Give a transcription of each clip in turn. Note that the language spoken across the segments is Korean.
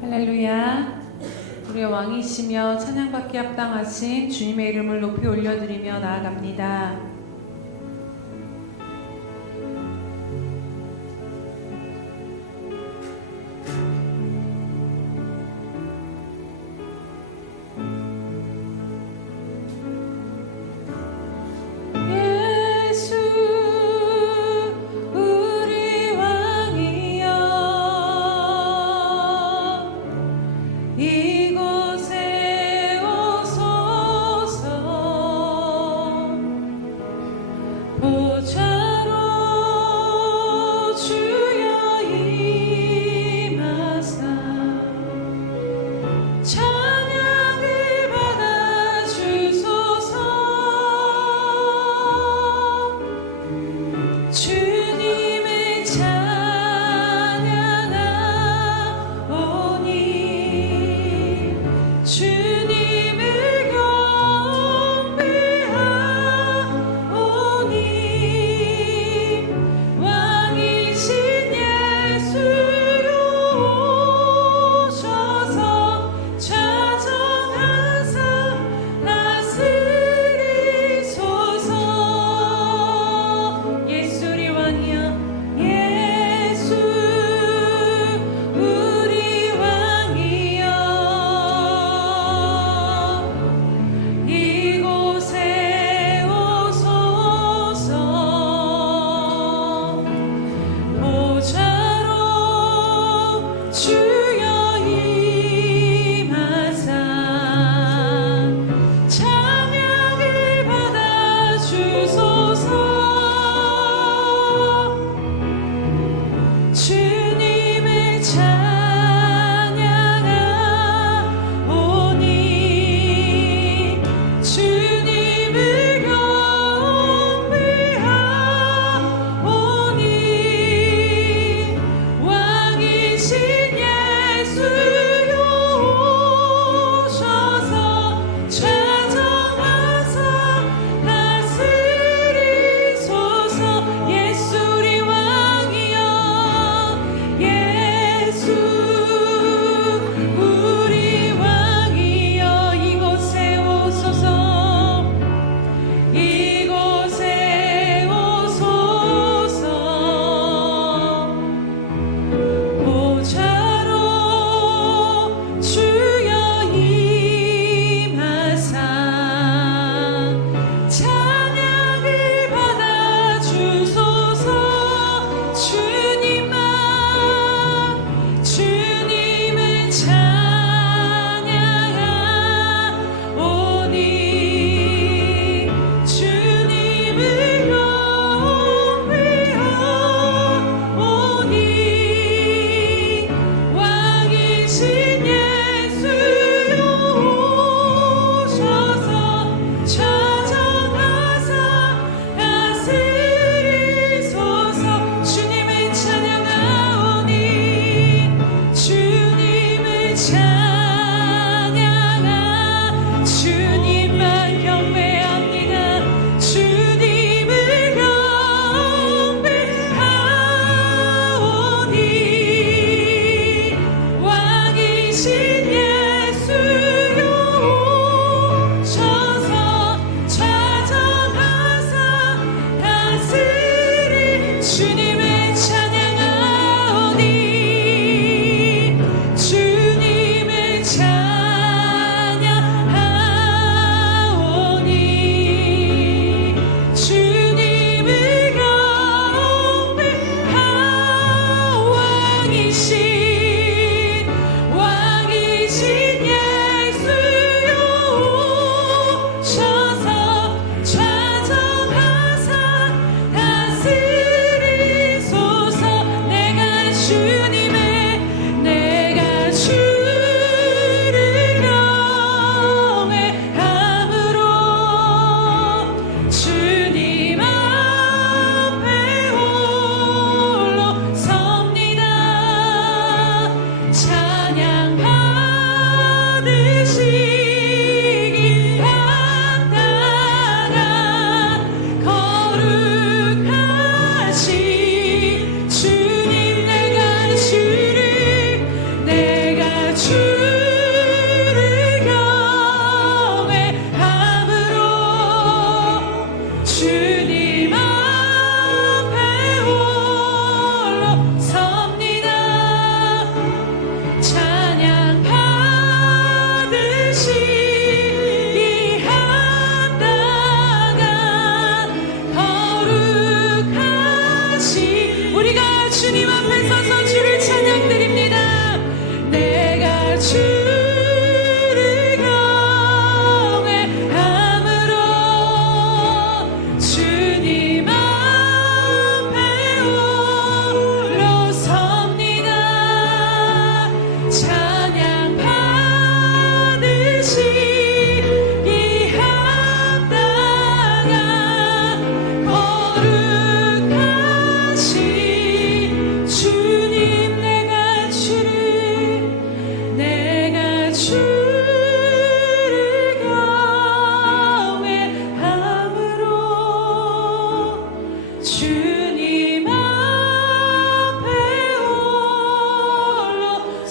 할렐루야. 우리의 왕이시며 찬양받기 합당하신 주님의 이름을 높이 올려드리며 나아갑니다. 예수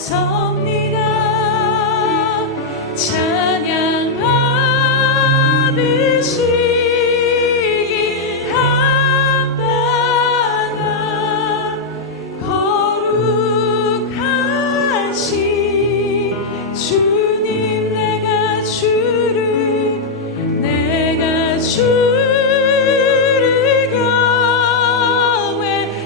섭니다. 찬양 받으시기 합당한 거룩하신 주님, 내가 주를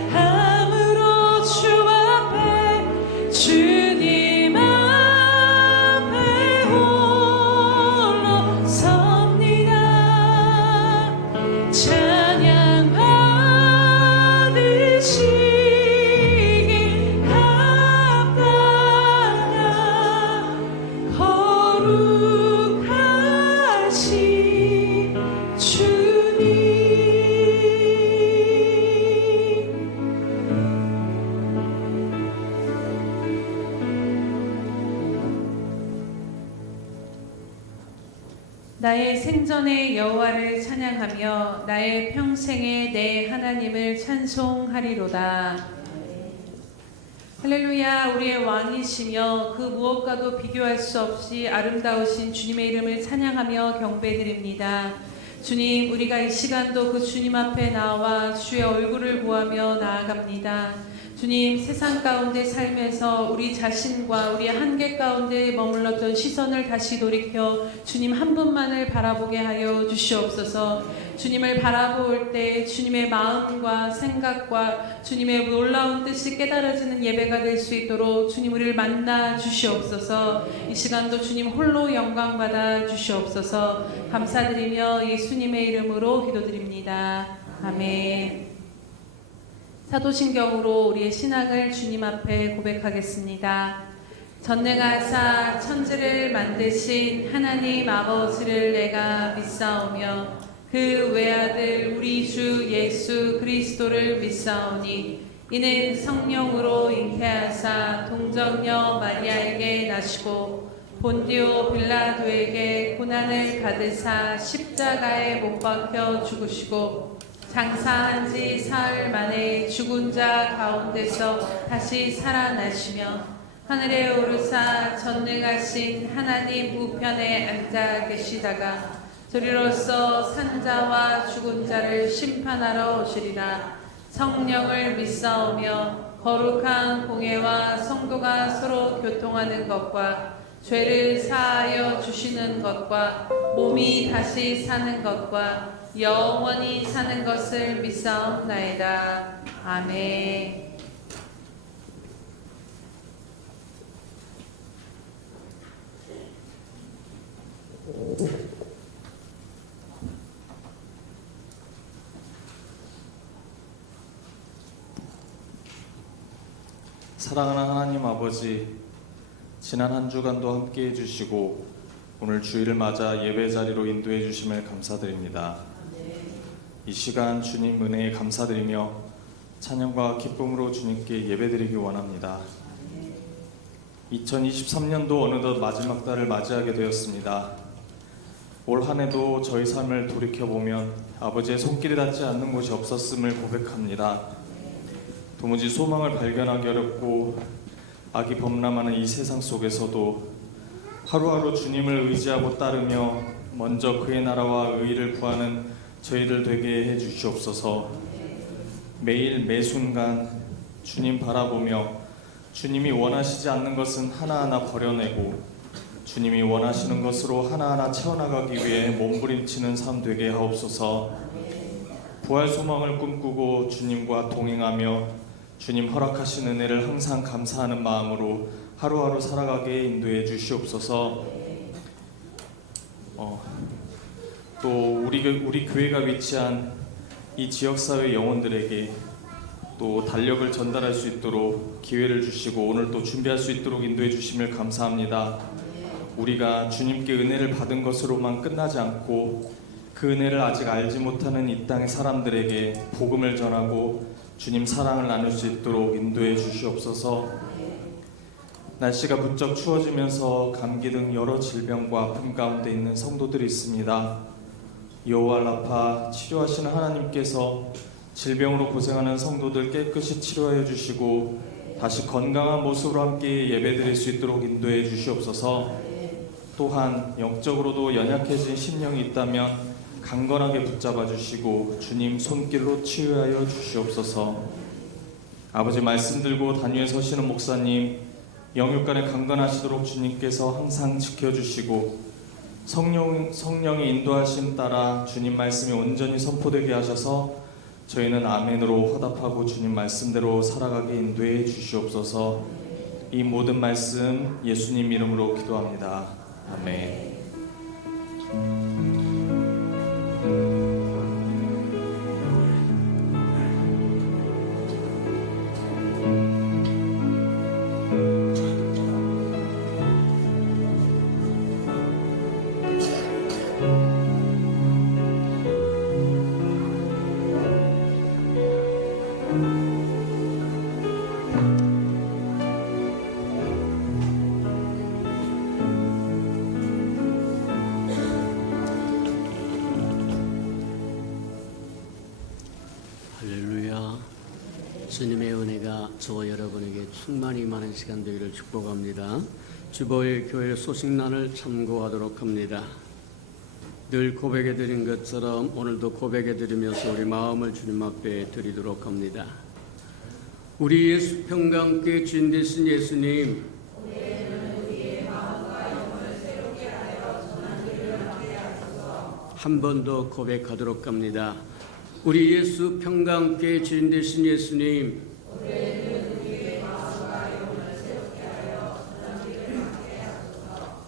경외함으로 주 앞에 주님 앞에 홀로 섭니다. 찬양 받으시기 합당한 거룩하신 주님. 나의 생전에 여호와를 찬양하며 나의 평생에 내 하나님을 찬송하리로다. 할렐루야. 우리의 왕이시며 그 무엇과도 비교할 수 없이 아름다우신 주님의 이름을 찬양하며 경배드립니다. 주님, 우리가 이 시간도 그 주님 앞에 나와 주의 얼굴을 구하며 나아갑니다. 주님, 세상 가운데 살면서 우리 자신과 우리 한계 가운데 머물렀던 시선을 다시 돌이켜 주님 한 분만을 바라보게 하여 주시옵소서. 주님을 바라볼 때 주님의 마음과 생각과 주님의 놀라운 뜻이 깨달아지는 예배가 될 수 있도록 주님 우리를 만나 주시옵소서. 이 시간도 주님 홀로 영광 받아 주시옵소서. 감사드리며 예수님의 이름으로 기도드립니다. 아멘. 사도신경으로 우리의 신앙을 주님 앞에 고백하겠습니다. 전능하사 천지를 만드신 하나님 아버지를 내가 믿사오며 그 외아들 우리 주 예수 그리스도를 믿사오니 이는 성령으로 잉태하사 동정녀 마리아에게 나시고 본디오 빌라도에게 고난을 받으사 십자가에 못 박혀 죽으시고 장사한 지 사흘 만에 죽은 자 가운데서 다시 살아나시며 하늘에 오르사 전능하신 하나님 우편에 앉아 계시다가 저리로서 산자와 죽은 자를 심판하러 오시리라. 성령을 믿사오며 거룩한 공회와 성도가 서로 교통하는 것과 죄를 사하여 주시는 것과 몸이 다시 사는 것과 영원히 사는 것을 믿사옵나이다. 아멘. 사랑하는 하나님 아버지, 지난 한 주간도 함께 해주시고 오늘 주일을 맞아 예배 자리로 인도해 주심을 감사드립니다. 이 시간 주님 은혜에 감사드리며 찬양과 기쁨으로 주님께 예배드리기 원합니다. 2023년도 어느덧 마지막 달을 맞이하게 되었습니다. 올 한 해도 저희 삶을 돌이켜보면 아버지의 손길이 닿지 않는 곳이 없었음을 고백합니다. 도무지 소망을 발견하기 어렵고 악이 범람하는 이 세상 속에서도 하루하루 주님을 의지하고 따르며 먼저 그의 나라와 의의를 구하는 저희들 되게 해주시옵소서. 매일 매순간 주님 바라보며 주님이 원하시지 않는 것은 하나하나 버려내고 주님이 원하시는 것으로 하나하나 채워나가기 위해 몸부림치는 삶 되게 하옵소서. 부활 소망을 꿈꾸고 주님과 동행하며 주님 허락하신 은혜를 항상 감사하는 마음으로 하루하루 살아가게 인도해 주시옵소서. 또 우리 교회가 위치한 이 지역사회 영혼들에게 또 달력을 전달할 수 있도록 기회를 주시고 오늘 또 준비할 수 있도록 인도해 주심을 감사합니다. 우리가 주님께 은혜를 받은 것으로만 끝나지 않고 그 은혜를 아직 알지 못하는 이 땅의 사람들에게 복음을 전하고 주님 사랑을 나눌 수 있도록 인도해 주시옵소서. 날씨가 부쩍 추워지면서 감기 등 여러 질병과 아픔 가운데 있는 성도들이 있습니다. 여호와 라파 치료하시는 하나님께서 질병으로 고생하는 성도들 깨끗이 치료하여 주시고 다시 건강한 모습으로 함께 예배드릴 수 있도록 인도해 주시옵소서. 또한 영적으로도 연약해진 심령이 있다면 강건하게 붙잡아 주시고 주님 손길로 치유하여 주시옵소서. 아버지 말씀 들고 단위에 서시는 목사님 영육간에 강건하시도록 주님께서 항상 지켜주시고 성령의 인도하심 따라 주님 말씀이 온전히 선포되게 하셔서 저희는 아멘으로 화답하고 주님 말씀대로 살아가게 인도해 주시옵소서. 이 모든 말씀 예수님 이름으로 기도합니다. 아멘. 할렐루야. 주님의 은혜가 저와 여러분에게 충만히 많은 시간 되기를 축복합니다. 주보의 교회 소식란을 참고하도록 합니다. 늘 고백해 드린 것처럼 오늘도 고백해 드리면서 우리 마음을 주님 앞에 드리도록 합니다. 우리 예수 평강께 주인 되신 예수님, 한 번 더 고백하도록 합니다. 우리 예수 평강께 주인 되신 예수님,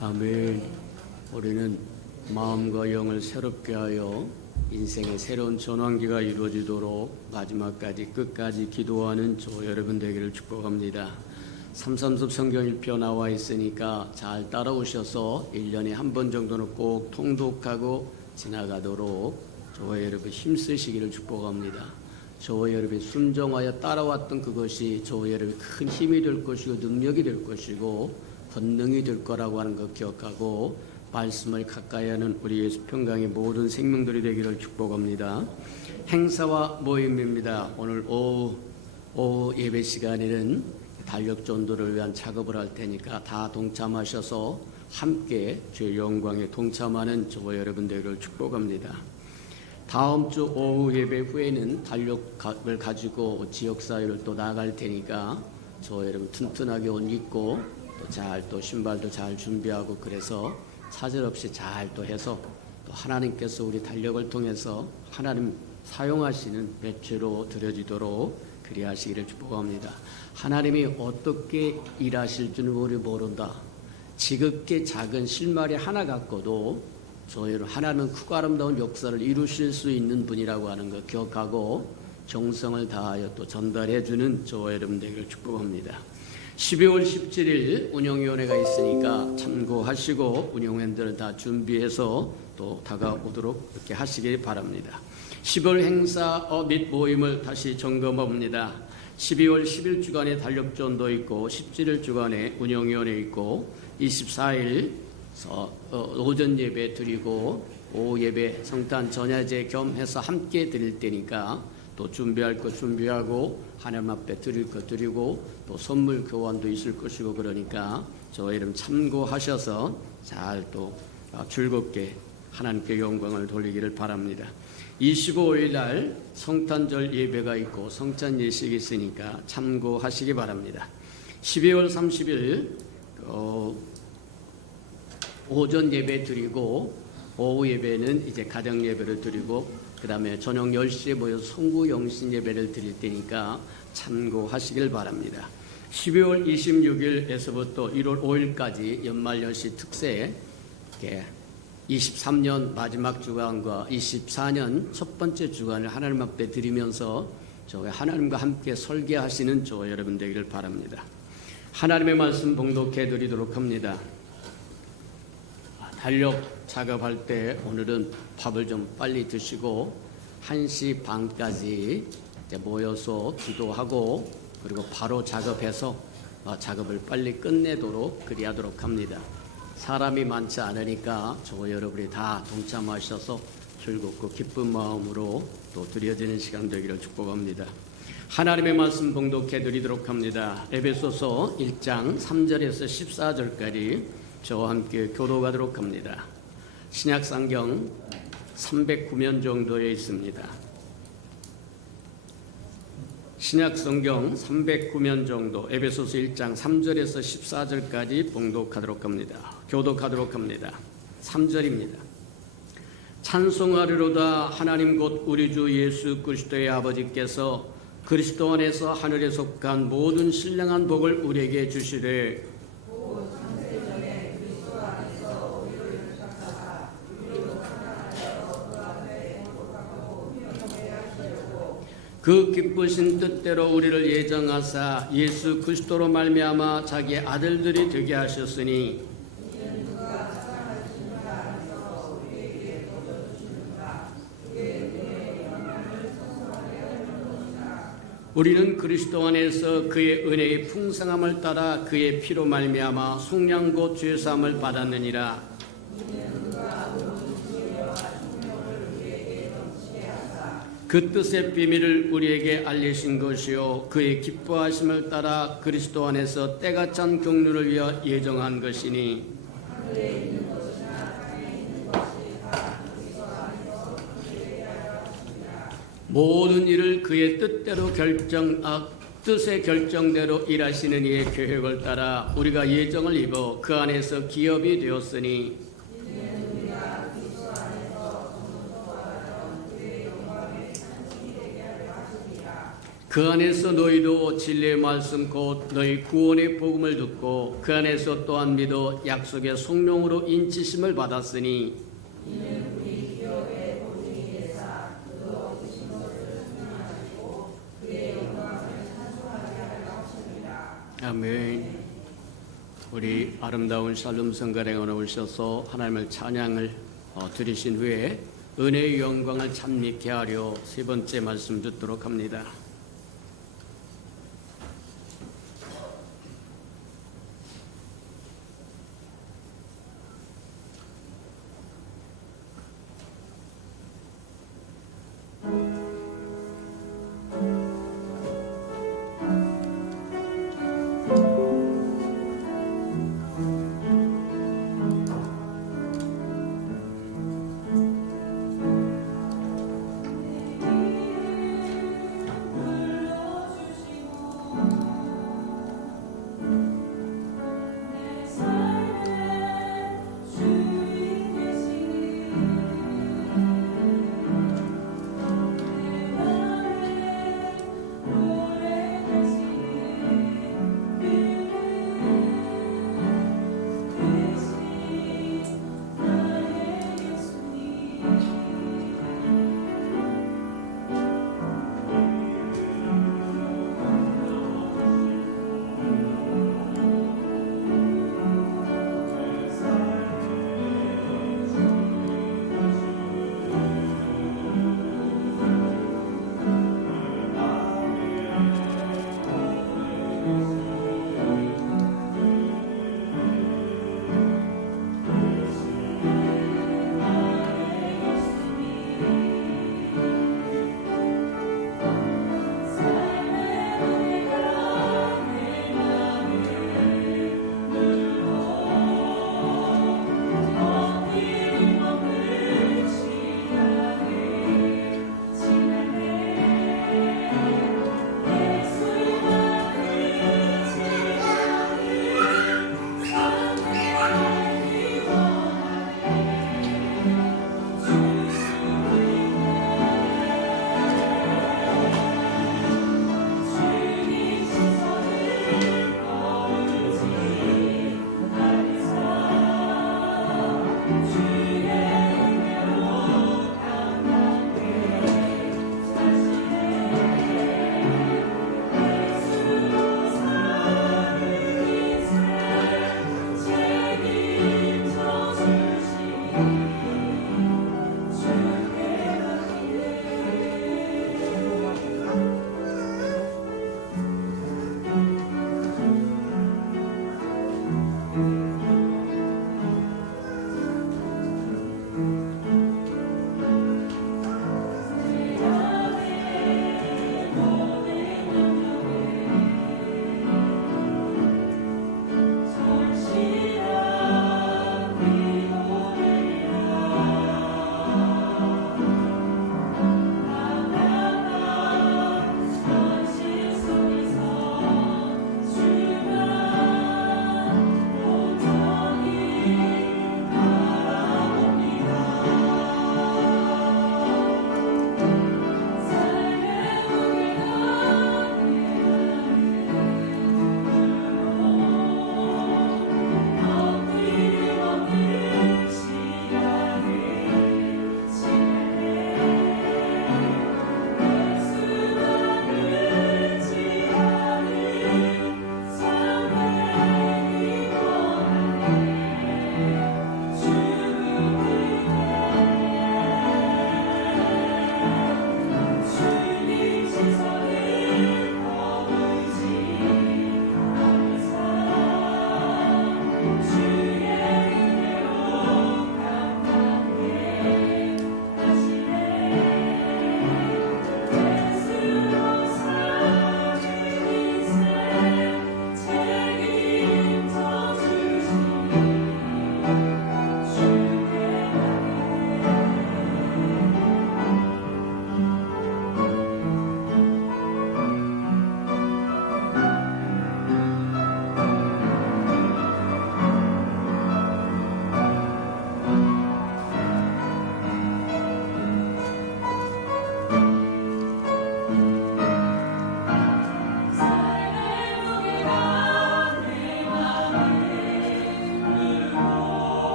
아멘. 우리는 마음과 영을 새롭게 하여 인생의 새로운 전환기가 이루어지도록 마지막까지 끝까지 기도하는 저 여러분 되기를 축복합니다. 삼삼섭 성경 1편 나와 있으니까 잘 따라오셔서 1년에 한 번 정도는 꼭 통독하고 지나가도록 저와 여러분 힘쓰시기를 축복합니다. 저와 여러분이 순종하여 따라왔던 그것이 저와 여러분이 큰 힘이 될 것이고 능력이 될 것이고 권능이 될 거라고 하는 것 기억하고 말씀을 가까이 하는 우리 예수 평강의 모든 생명들이 되기를 축복합니다. 행사와 모임입니다. 오늘 오후 예배 시간에는 달력 전도를 위한 작업을 할 테니까 다 동참하셔서 함께 주의 영광에 동참하는 저와 여러분 되기를 축복합니다. 다음 주 오후 예배 후에는 달력을 가지고 지역사회를 또 나갈 테니까 저 여러분 튼튼하게 옷 입고 또 신발도 잘 준비하고 그래서 차질 없이 잘 또 해서 또 하나님께서 우리 달력을 통해서 하나님 사용하시는 매체로 드려지도록 그리하시기를 축복합니다. 하나님이 어떻게 일하실 줄은 우리 모른다. 지극히 작은 실마리 하나 갖고도 저희를 하나님은 크고 아름다운 역사를 이루실 수 있는 분이라고 하는 것 기억하고 정성을 다하여 또 전달해주는 저와 여러분 되기를 축복합니다. 12월 17일 운영위원회가 있으니까 참고하시고 운영위원들은 다 준비해서 또 다가오도록 이렇게 하시기 바랍니다. 10월 행사 및 모임을 다시 점검합니다. 12월 10일 주간에 달력전도 있고 17일 주간에 운영위원회 있고 24일 오전 예배 드리고 오후 예배 성탄 전야제 겸해서 함께 드릴 테니까 또 준비할 것 준비하고 하나님 앞에 드릴 것 드리고 또 선물 교환도 있을 것이고 그러니까 저 이름 참고하셔서 잘 또 즐겁게 하나님께 영광을 돌리기를 바랍니다. 25일 날 성탄절 예배가 있고 성찬 예식이 있으니까 참고하시기 바랍니다. 12월 30일 오전 예배 드리고 오후 예배는 이제 가정 예배를 드리고 그 다음에 저녁 10시에 모여서 성구 영신 예배를 드릴 테니까 참고하시길 바랍니다. 12월 26일에서부터 1월 5일까지 연말연시 특세 23년 마지막 주간과 24년 첫 번째 주간을 하나님 앞에 드리면서 저희 하나님과 함께 설계하시는 저 여러분 되기를 바랍니다. 하나님의 말씀 봉독해 드리도록 합니다. 달력 작업할 때 오늘은 밥을 좀 빨리 드시고 1시 반까지 이제 모여서 기도하고 그리고 바로 작업해서 작업을 빨리 끝내도록 그리하도록 합니다. 사람이 많지 않으니까 저 여러분이 다 동참하셔서 즐겁고 기쁜 마음으로 또 드려지는 시간 되기를 축복합니다. 하나님의 말씀 봉독해 드리도록 합니다. 에베소서 1장 3절에서 14절까지 저와 함께 교독하도록 합니다. 신약 성경 309면 정도에 있습니다. 신약 성경 309면 정도, 에베소서 1장 3절에서 14절까지 봉독하도록 합니다. 교독하도록 합니다. 3절입니다. 찬송하리로다. 하나님 곧 우리 주 예수 그리스도의 아버지께서 그리스도 안에서 하늘에 속한 모든 신령한 복을 우리에게 주시되 그 기쁘신 뜻대로 우리를 예정하사 예수 그리스도로 말미암아 자기의 아들들이 되게 하셨으니 우리는 그리스도 안에서 그의 은혜의 풍성함을 따라 그의 피로 말미암아 속량 곧 죄 사함을 받았느니라. 그 뜻의 비밀을 우리에게 알리신 것이요 그의 기뻐하심을 따라 그리스도 안에서 때가 찬 경륜을 위하여 예정한 것이니 모든 일을 그의 뜻대로 뜻의 결정대로 일하시는 이의 계획을 따라 우리가 예정을 입어 그 안에서 기업이 되었으니 그 안에서 너희도 진리의 말씀 곧 너희 구원의 복음을 듣고 그 안에서 또한 믿어 약속의 성령으로 인치심을 받았으니 아멘. 우리 아름다운 샬롬 성가대에 오셔서 하나님을 찬양을 드리신 후에 은혜의 영광을 찬미케 하려 세 번째 말씀 듣도록 합니다.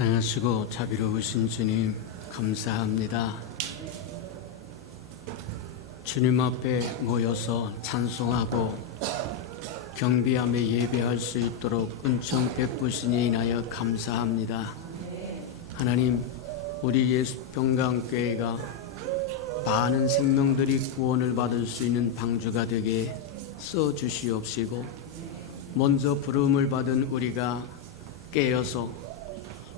사랑하시고 자비로우신 주님, 감사합니다. 주님 앞에 모여서 찬송하고 경배하며 예배할 수 있도록 은총 베푸시니 인하여 감사합니다. 하나님, 우리 예수평강교회가 많은 생명들이 구원을 받을 수 있는 방주가 되게 써주시옵시고, 먼저 부름을 받은 우리가 깨어서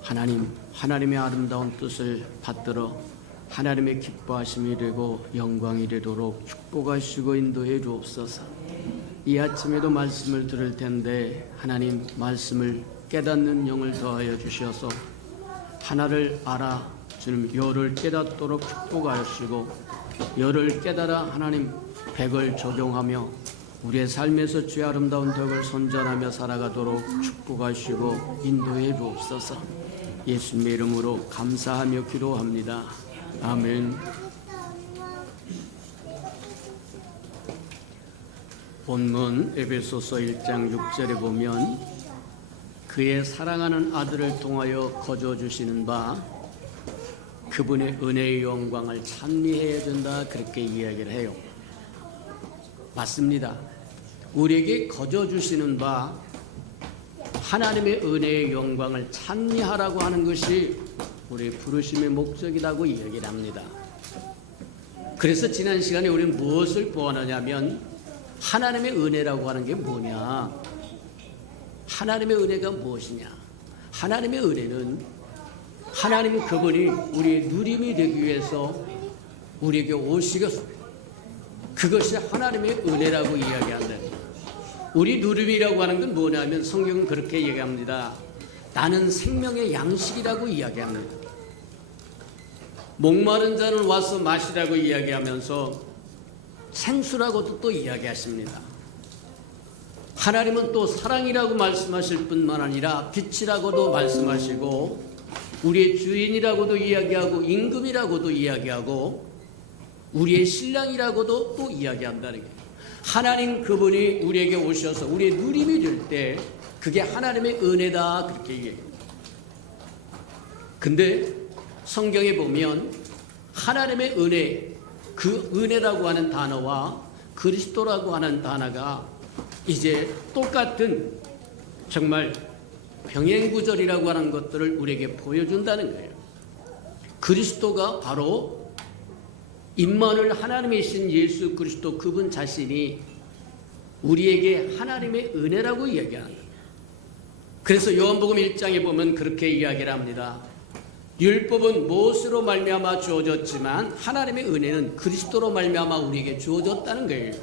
하나님의 아름다운 뜻을 받들어 하나님의 기뻐하심이 되고 영광이 되도록 축복하시고 인도해 주옵소서. 이 아침에도 말씀을 들을 텐데 하나님 말씀을 깨닫는 영을 더하여 주셔서 하나를 알아 주님 열을 깨닫도록 축복하시고, 열을 깨달아 하나님 백을 적용하며 우리의 삶에서 주의 아름다운 덕을 선전하며 살아가도록 축복하시고 인도해 주옵소서. 예수님의 이름으로 감사하며 기도합니다. 아멘. 본문 에베소서 1장 6절에 보면 그의 사랑하는 아들을 통하여 거저주시는 바 그분의 은혜의 영광을 찬미해야 된다, 그렇게 이야기를 해요. 맞습니다. 우리에게 거저주시는 바 하나님의 은혜의 영광을 찬미하라고 하는 것이 우리의 부르심의 목적이라고 이야기를 합니다. 그래서 지난 시간에 우리는 무엇을 보았느냐면 하나님의 은혜라고 하는 게 뭐냐, 하나님의 은혜가 무엇이냐. 하나님의 은혜는 하나님 그분이 우리의 누림이 되기 위해서 우리에게 오시겠어, 그것이 하나님의 은혜라고 이야기한다. 우리 누림이라고 하는 건 뭐냐면 성경은 그렇게 얘기합니다. 나는 생명의 양식이라고 이야기합니다. 목마른 자는 와서 마시라고 이야기하면서 생수라고도 또 이야기하십니다. 하나님은 또 사랑이라고 말씀하실 뿐만 아니라 빛이라고도 말씀하시고 우리의 주인이라고도 이야기하고 임금이라고도 이야기하고 우리의 신랑이라고도 또 이야기한다는 거예요. 하나님 그분이 우리에게 오셔서 우리의 누림이 될 때 그게 하나님의 은혜다, 그렇게 얘기해요. 근데 성경에 보면 하나님의 은혜, 그 은혜라고 하는 단어와 그리스도라고 하는 단어가 이제 똑같은 정말 병행구절이라고 하는 것들을 우리에게 보여준다는 거예요. 그리스도가 바로 임마누엘 하나님이신 예수 그리스도 그분 자신이 우리에게 하나님의 은혜라고 이야기합니다. 그래서 요한복음 1장에 보면 그렇게 이야기를 합니다. 율법은 무엇으로 말미암아 주어졌지만 하나님의 은혜는 그리스도로 말미암아 우리에게 주어졌다는 거예요.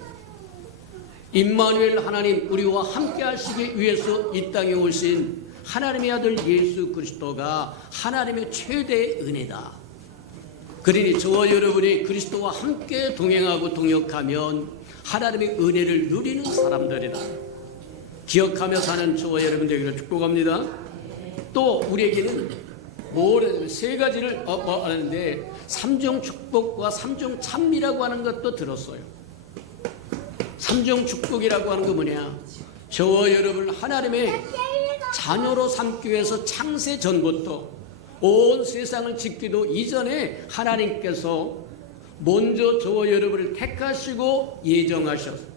임마누엘 하나님, 우리와 함께 하시기 위해서 이 땅에 오신 하나님의 아들 예수 그리스도가 하나님의 최대의 은혜다. 그러니 저와 여러분이 그리스도와 함께 동행하고 동역하면 하나님의 은혜를 누리는 사람들이다. 기억하며 사는 저와 여러분 되기를 축복합니다. 또 우리에게는 세 가지를 하는데 삼종 축복과 삼종 찬미라고 하는 것도 들었어요. 삼종 축복이라고 하는 거 뭐냐? 저와 여러분 하나님의 자녀로 삼기 위해서 창세 전부터 온 세상을 짓기도 이전에 하나님께서 먼저 저와 여러분을 택하시고 예정하셨어요.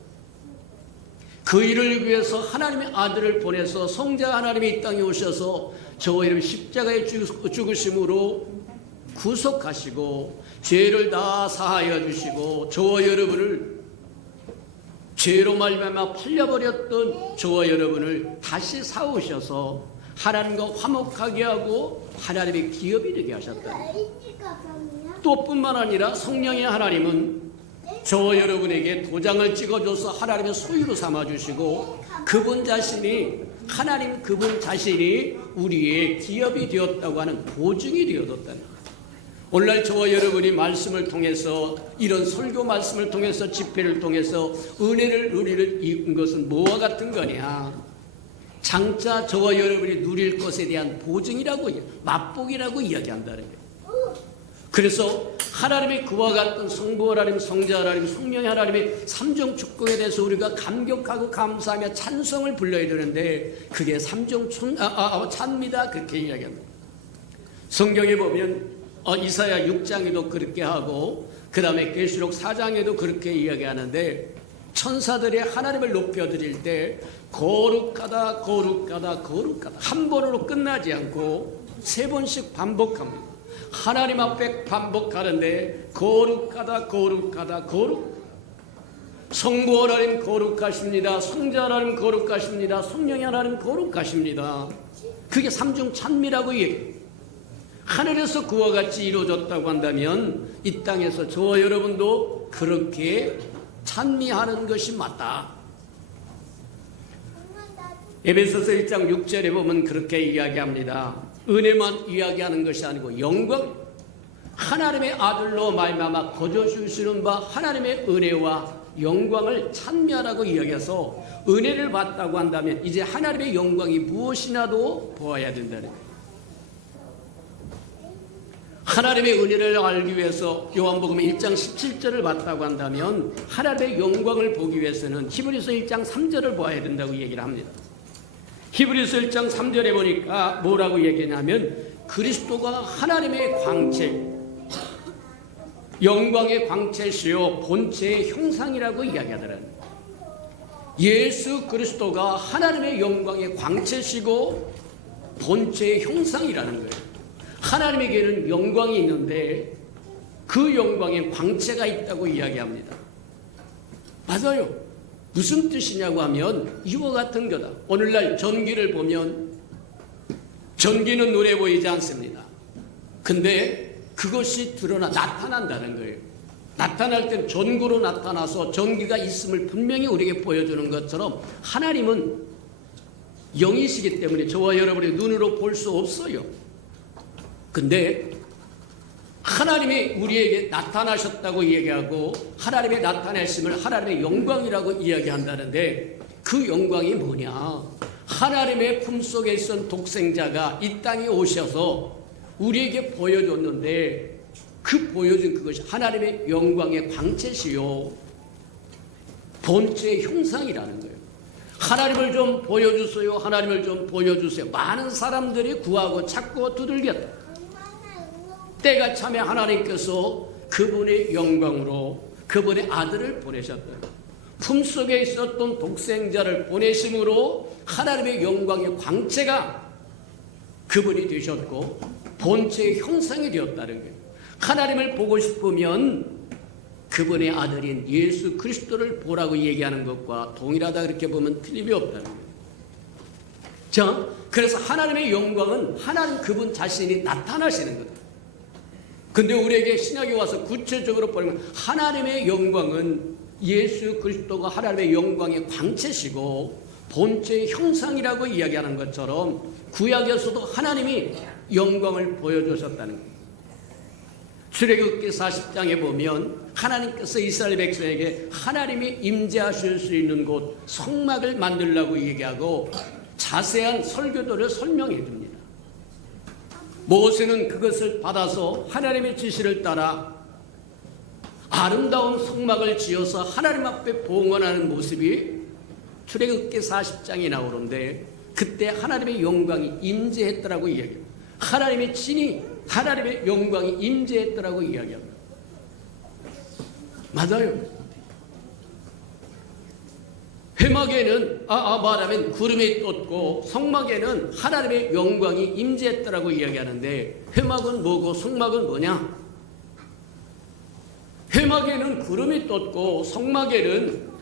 그 일을 위해서 하나님의 아들을 보내서 성자 하나님이 이 땅에 오셔서 저와 여러분 십자가에 죽으심으로 구속하시고 죄를 다 사하여 주시고 저와 여러분을 죄로 말미암아 팔려버렸던 저와 여러분을 다시 사오셔서 하나님과 화목하게 하고 하나님의 기업이 되게 하셨다. 또 뿐만 아니라 성령의 하나님은 저와 여러분에게 도장을 찍어줘서 하나님의 소유로 삼아주시고 그분 자신이 하나님 그분 자신이 우리의 기업이 되었다고 하는 보증이 되어졌다는 거예요. 오늘날 저와 여러분이 말씀을 통해서 이런 설교 말씀을 통해서 집회를 통해서 은혜를 누리는 것은 뭐와 같은 거냐? 장차 저와 여러분이 누릴 것에 대한 보증이라고 맛복이라고 이야기한다는 거예요. 그래서 하나님의 그와 같은 성부 하나님, 성자 하나님, 성령의 하나님의 삼종 축복에 대해서 우리가 감격하고 감사하며 찬송을 불러야 되는데 그게 삼종 찬미다 그렇게 이야기합니다. 성경에 보면 이사야 6장에도 그렇게 하고 그 다음에 계시록 4장에도 그렇게 이야기하는데 천사들이 하나님을 높여드릴 때 거룩하다 거룩하다 거룩하다 한 번으로 끝나지 않고 세 번씩 반복합니다. 하나님 앞에 반복하는데 거룩하다 거룩하다 거룩 성부 하나님 거룩하십니다. 성자 하나님 거룩하십니다. 성령의 하나님 거룩하십니다. 그게 삼중 찬미라고 얘기해요. 하늘에서 그와 같이 이루어졌다고 한다면 이 땅에서 저와 여러분도 그렇게 찬미하는 것이 맞다. 에베소서 1장 6절에 보면 그렇게 이야기합니다. 은혜만 이야기하는 것이 아니고 영광, 하나님의 아들로 말미암아 거저 주시는 바 하나님의 은혜와 영광을 찬미하라고 이야기해서 은혜를 받다고 한다면 이제 하나님의 영광이 무엇이나도 보아야 된다는 거예요. 하나님의 은혜를 알기 위해서 요한복음 1장 17절을 봤다고 한다면 하나님의 영광을 보기 위해서는 히브리서 1장 3절을 보아야 된다고 얘기를 합니다. 히브리서 1장 3절에 보니까 뭐라고 얘기하냐면 그리스도가 하나님의 광채, 영광의 광채시요 본체의 형상이라고 이야기하더라고요. 예수 그리스도가 하나님의 영광의 광채시고 본체의 형상이라는 거예요. 하나님에게는 영광이 있는데 그 영광에 광채가 있다고 이야기합니다. 맞아요. 무슨 뜻이냐고 하면 이와 같은 거다. 오늘날 전기를 보면 전기는 눈에 보이지 않습니다. 근데 그것이 나타난다는 거예요. 나타날 땐 전구로 나타나서 전기가 있음을 분명히 우리에게 보여주는 것처럼 하나님은 영이시기 때문에 저와 여러분의 눈으로 볼 수 없어요. 근데 하나님이 우리에게 나타나셨다고 얘기하고 하나님의 나타내심을 하나님의 영광이라고 이야기한다는데 그 영광이 뭐냐? 하나님의 품속에 있던 독생자가 이 땅에 오셔서 우리에게 보여줬는데 그 보여준 그것이 하나님의 영광의 광채시요 본체의 형상이라는 거예요. 하나님을 좀 보여주세요. 하나님을 좀 보여주세요. 많은 사람들이 구하고 찾고 두들겼다. 때가 참에 하나님께서 그분의 영광으로 그분의 아들을 보내셨다. 품속에 있었던 독생자를 보내심으로 하나님의 영광의 광채가 그분이 되셨고 본체의 형상이 되었다는 거예요. 하나님을 보고 싶으면 그분의 아들인 예수 그리스도를 보라고 얘기하는 것과 동일하다 그렇게 보면 틀림이 없다는 거예요. 자, 그래서 하나님의 영광은 하나님 그분 자신이 나타나시는 거다. 근데 우리에게 신약에 와서 구체적으로 보면 하나님의 영광은 예수 그리스도가 하나님의 영광의 광채시고 본체의 형상이라고 이야기하는 것처럼 구약에서도 하나님이 영광을 보여주셨다는 거예요. 출애굽기 40장에 보면 하나님께서 이스라엘 백성에게 하나님이 임재하실 수 있는 곳 성막을 만들라고 얘기하고 자세한 설교도를 설명해 줍니다. 모세는 그것을 받아서 하나님의 지시를 따라 아름다운 성막을 지어서 하나님 앞에 봉헌하는 모습이 출애굽기 40장에 나오는데 그때 하나님의 영광이 임재했더라고 이야기합니다. 하나님의 친히 하나님의 영광이 임재했더라고 이야기합니다. 맞아요. 회막에는 말하면 구름이 떴고 성막에는 하나님의 영광이 임재했더라고 이야기하는데 회막은 뭐고 성막은 뭐냐? 회막에는 구름이 떴고 성막에는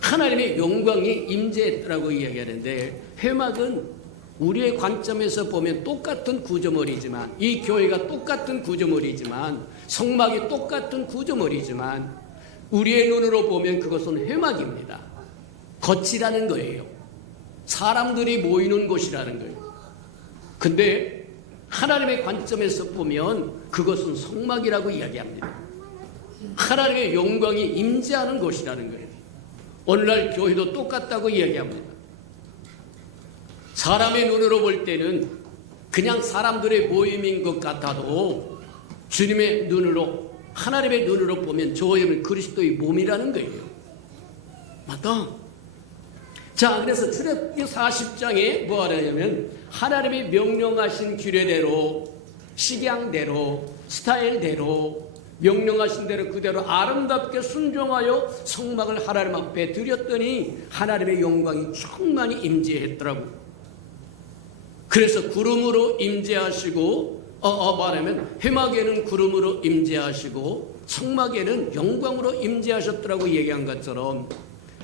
하나님의 영광이 임재했더라고 이야기하는데 회막은 우리의 관점에서 보면 똑같은 구조물이지만 이 교회가 똑같은 구조물이지만 성막이 똑같은 구조물이지만 우리의 눈으로 보면 그것은 회막입니다. 겉이라는 거예요. 사람들이 모이는 곳이라는 거예요. 근데 하나님의 관점에서 보면 그것은 성막이라고 이야기합니다. 하나님의 영광이 임재하는 곳이라는 거예요. 오늘날 교회도 똑같다고 이야기합니다. 사람의 눈으로 볼 때는 그냥 사람들의 모임인 것 같아도 주님의 눈으로 하나님의 눈으로 보면 저 여러분 그리스도의 몸이라는 거예요. 맞다. 자, 그래서 출애굽기 40장에 뭐 하냐면 하나님이 명령하신 규례대로 식양대로 스타일대로 명령하신 대로 그대로 아름답게 순종하여 성막을 하나님 앞에 드렸더니 하나님의 영광이 충만히 임재했더라고. 그래서 구름으로 임재하시고 말하면 회막에는 구름으로 임재하시고 성막에는 영광으로 임재하셨더라고 얘기한 것처럼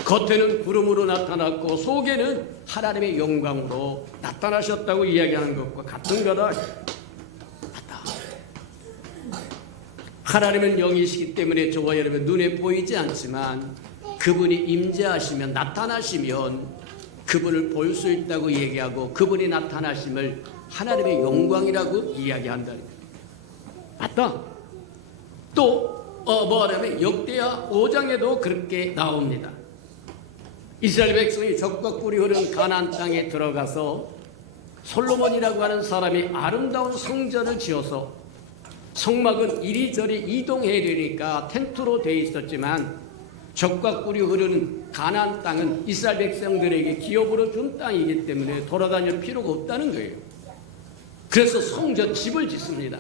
겉에는 구름으로 나타났고 속에는 하나님의 영광으로 나타나셨다고 이야기하는 것과 같은 거다. 맞다. 하나님은 영이시기 때문에 저와 여러분 눈에 보이지 않지만 그분이 임재하시면 나타나시면 그분을 볼 수 있다고 얘기하고 그분이 나타나심을 하나님의 영광이라고 이야기한다. 맞다. 또 뭐냐면 역대하 5장에도 그렇게 나옵니다. 이스라엘 백성이 적과 꿀이 흐르는 가나안 땅에 들어가서 솔로몬이라고 하는 사람이 아름다운 성전을 지어서 성막은 이리저리 이동해야 되니까 텐트로 되어 있었지만 적과 꿀이 흐르는 가나안 땅은 이스라엘 백성들에게 기업으로 준 땅이기 때문에 돌아다닐 필요가 없다는 거예요. 그래서 성전 집을 짓습니다.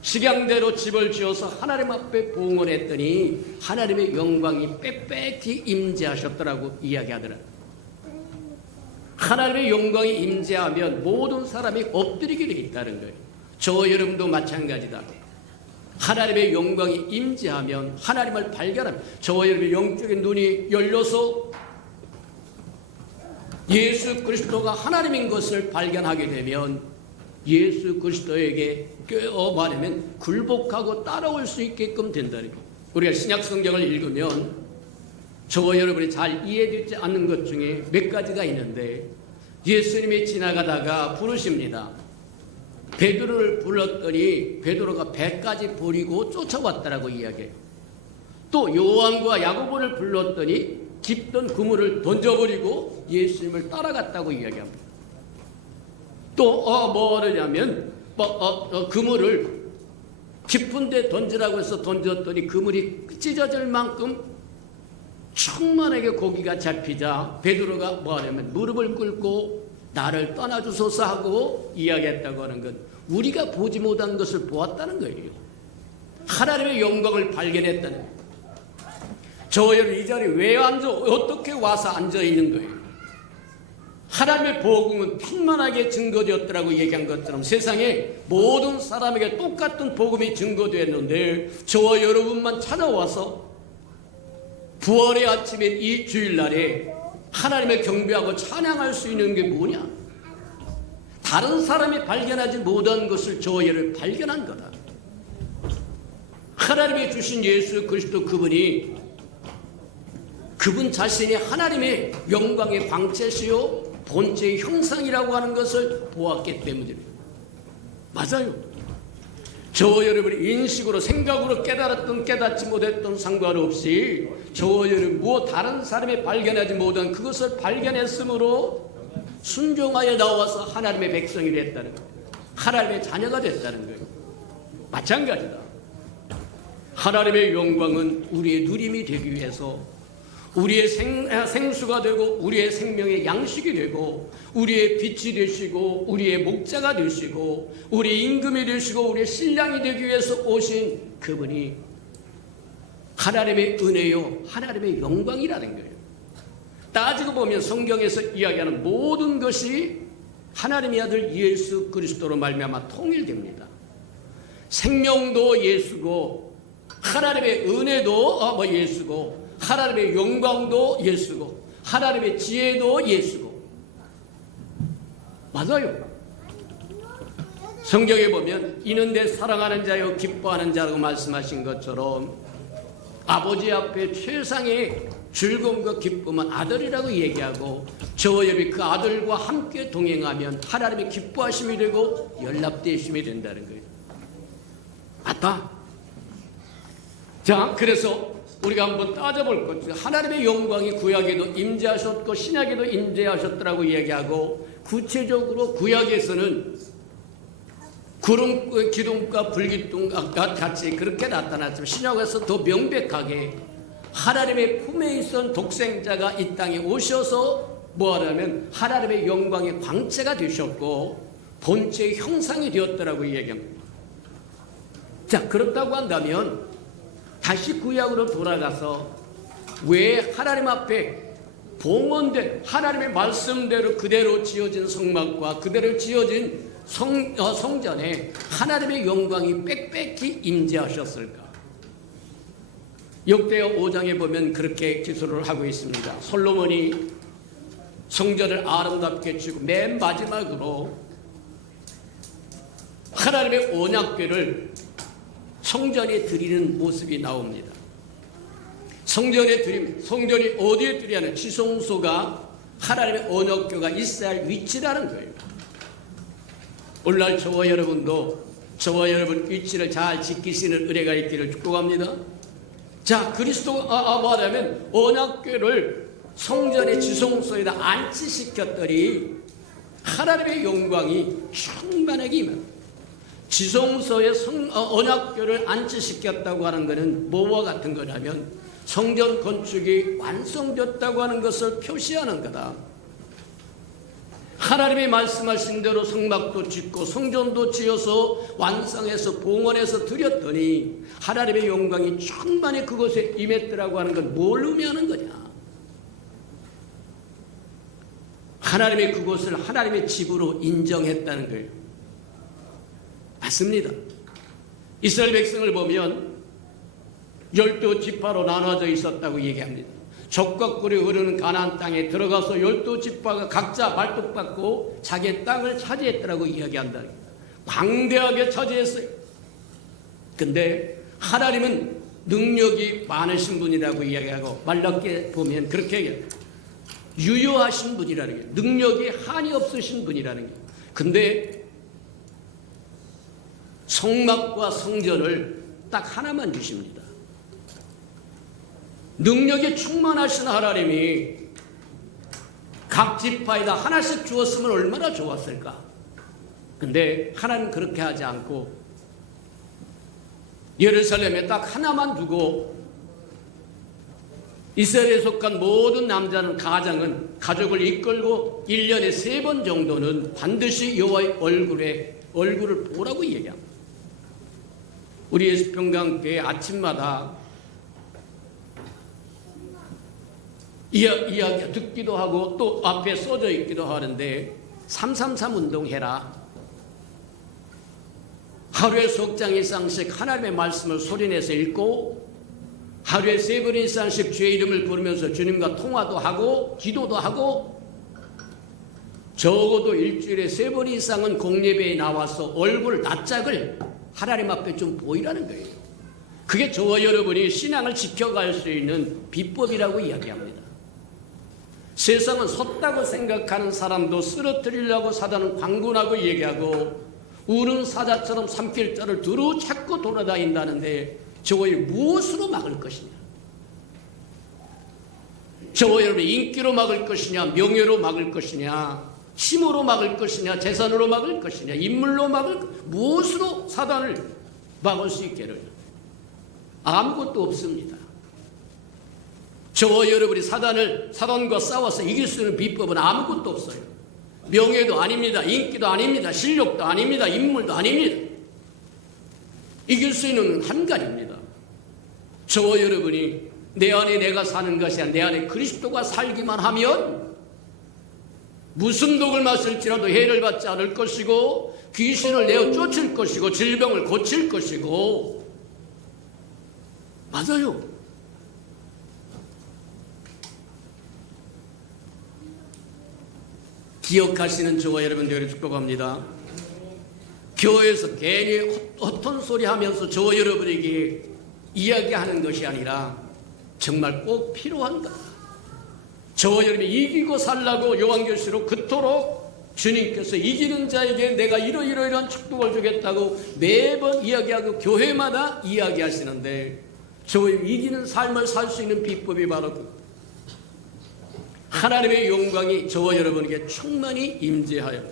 식양대로 집을 지어서 하나님 앞에 봉헌했더니 하나님의 영광이 빽빽히 임재하셨더라고 이야기하더라. 하나님의 영광이 임재하면 모든 사람이 엎드리게 되어 있다는 거예요. 저 여러분도 마찬가지다. 하나님의 영광이 임재하면 하나님을 발견하면 저와 여러분의 영적인 눈이 열려서 예수 그리스도가 하나님인 것을 발견하게 되면 예수 그리스도에게 말하면 굴복하고 따라올 수 있게끔 된다는 거예요. 우리가 신약 성경을 읽으면 저와 여러분이 잘 이해되지 않는 것 중에 몇 가지가 있는데 예수님이 지나가다가 부르십니다. 베드로를 불렀더니 베드로가 배까지 버리고 쫓아왔다라고 이야기해요. 또 요한과 야고보를 불렀더니 깊던 그물을 던져버리고 예수님을 따라갔다고 이야기합니다. 또 뭐냐면 그물을 깊은 데 던지라고 해서 던졌더니 그물이 찢어질 만큼 충만하게 고기가 잡히자 베드로가 뭐하냐면 무릎을 꿇고 나를 떠나주소서 하고 이야기했다고 하는 건 우리가 보지 못한 것을 보았다는 거예요. 하나님의 영광을 발견했다는 거예요. 저 여러분 이 자리에 왜 앉아 어떻게 와서 앉아 있는 거예요? 하나님의 복음은 핀만하게 증거되었더라고 얘기한 것처럼 세상에 모든 사람에게 똑같은 복음이 증거되었는데 저와 여러분만 찾아와서 부활의 아침인 이 주일날에 하나님의 경배하고 찬양할 수 있는 게 뭐냐? 다른 사람이 발견하지 못한 것을 저와 여러분이 발견한 거다. 하나님이 주신 예수 그리스도 그분 자신이 하나님의 영광의 광채시요 본체의 형상이라고 하는 것을 보았기 때문입니다. 맞아요. 저와 여러분이 인식으로 생각으로 깨달았던 깨닫지 못했던 상관없이 저와 여러분 무엇 다른 사람이 발견하지 못한 그것을 발견했으므로 순종하여 나와서 하나님의 백성이 됐다는 거예요. 하나님의 자녀가 됐다는 거예요. 마찬가지다. 하나님의 영광은 우리의 누림이 되기 위해서 우리의 생수가 되고 우리의 생명의 양식이 되고 우리의 빛이 되시고 우리의 목자가 되시고 우리의 임금이 되시고 우리의 신랑이 되기 위해서 오신 그분이 하나님의 은혜요 하나님의 영광이라는 거예요. 따지고 보면 성경에서 이야기하는 모든 것이 하나님의 아들 예수 그리스도로 말미암아 통일됩니다. 생명도 예수고 하나님의 은혜도 예수고 하나님의 영광도 예수고 하나님의 지혜도 예수고 맞아요. 성경에 보면 이는 내 사랑하는 자요 기뻐하는 자라고 말씀하신 것처럼 아버지 앞에 최상의 즐거움과 기쁨은 아들이라고 얘기하고 저와 여러분이 그 아들과 함께 동행하면 하나님의 기뻐하심이 되고 연락되심이 된다는 거예요. 맞다. 자, 그래서 우리가 한번 따져볼 것. 하나님의 영광이 구약에도 임재하셨고 신약에도 임재하셨더라고 얘기하고 구체적으로 구약에서는 구름 기둥과 불기둥과 같이 그렇게 나타났지만 신약에서 더 명백하게 하나님의 품에 있던 독생자가 이 땅에 오셔서 뭐하냐면 하나님의 영광의 광채가 되셨고 본체의 형상이 되었더라고 얘기합니다. 자, 그렇다고 한다면 다시 구약으로 돌아가서 왜 하나님 앞에 봉헌된 하나님의 말씀대로 그대로 지어진 성막과 그대로 지어진 성전에 하나님의 영광이 빽빽히 임재하셨을까? 역대하 5장에 보면 그렇게 기술을 하고 있습니다. 솔로몬이 성전을 아름답게 지고 맨 마지막으로 하나님의 언약궤를 성전에 드리는 모습이 나옵니다. 성전이 어디에 드리냐면 지성소가 하나님의 언약궤가 있어야 할 위치라는 거예요. 오늘날 저와 여러분도 저와 여러분 위치를 잘 지키시는 은혜가 있기를 축복합니다. 자, 그리스도가 말하면 언약궤를 성전의 지성소에다 안치시켰더니 하나님의 영광이 충만하게 임합니다. 지성소에 언약궤를 안치시켰다고 하는 것은 뭐와 같은 거냐면 성전 건축이 완성됐다고 하는 것을 표시하는 거다. 하나님이 말씀하신 대로 성막도 짓고 성전도 지어서 완성해서 봉헌해서 드렸더니 하나님의 영광이 충만히 그곳에 임했더라고 하는 건 뭘 의미하는 거냐? 하나님이 그곳을 하나님의 집으로 인정했다는 거예요. 맞습니다. 이스라엘 백성을 보면 12지파로 나눠져 있었다고 얘기합니다. 젖과 꿀이 흐르는 가나안 땅에 들어가서 12지파가 각자 말뚝박고 자기의 땅을 차지했더라고 이야기한다. 광대하게 차지했어요. 근데 하나님은 능력이 많으신 분이라고 이야기하고 말랍게 보면 그렇게 얘기해요. 유효하신 분이라는 게 능력이 한이 없으신 분이라는 게. 근데 성막과 성전을 딱 하나만 주십니다. 능력이 충만하신 하나님이 각 지파에다 하나씩 주었으면 얼마나 좋았을까? 근데 하나님 그렇게 하지 않고 예루살렘에 딱 하나만 두고 이스라엘에 속한 모든 남자는 가족을 이끌고 1년에 3번 정도는 반드시 여호와의 얼굴을 보라고 얘기합니다. 우리 예수평강교회 아침마다 이야기 듣기도 하고 또 앞에 써져 있기도 하는데 333 운동해라. 하루에 석 장 이상씩 하나님의 말씀을 소리내서 읽고 하루에 3번 이상씩 주의 이름을 부르면서 주님과 통화도 하고 기도도 하고 적어도 일주일에 3번 이상은 공예배에 나와서 얼굴 낯짝을 하나님 앞에 좀 보이라는 거예요. 그게 저와 여러분이 신앙을 지켜갈 수 있는 비법이라고 이야기합니다. 세상은 섰다고 생각하는 사람도 쓰러뜨리려고 사단은 광군하고 얘기하고 우는 사자처럼 삼킬자를 두루 찾고 돌아다닌다는데 저걸 무엇으로 막을 것이냐? 저와 여러분의 인기로 막을 것이냐? 명예로 막을 것이냐? 힘으로 막을 것이냐? 재산으로 막을 것이냐? 인물로 막을 무엇으로 사단을 막을 수 있기를? 아무것도 없습니다. 저와 여러분이 사단과 싸워서 이길 수 있는 비법은 아무것도 없어요. 명예도 아닙니다. 인기도 아닙니다. 실력도 아닙니다. 인물도 아닙니다. 이길 수 있는 한 가지입니다. 저와 여러분이 내 안에 내가 사는 것이 아니라 내 안에 그리스도가 살기만 하면 무슨 독을 마실지라도 해를 받지 않을 것이고 귀신을 내어 쫓을 것이고 질병을 고칠 것이고 맞아요. 기억하시는 저와 여러분들을 축복합니다. 교회에서 괜히 헛돈 소리 하면서 저와 여러분에게 이야기하는 것이 아니라 정말 꼭 필요한 것. 저와 여러분이 이기고 살라고 요한계시록 그토록 주님께서 이기는 자에게 내가 이러이러이러한 축복을 주겠다고 매번 이야기하고 교회마다 이야기하시는데 저와 이기는 삶을 살 수 있는 비법이 바로 그 하나님의 영광이 저와 여러분에게 충만히 임재하여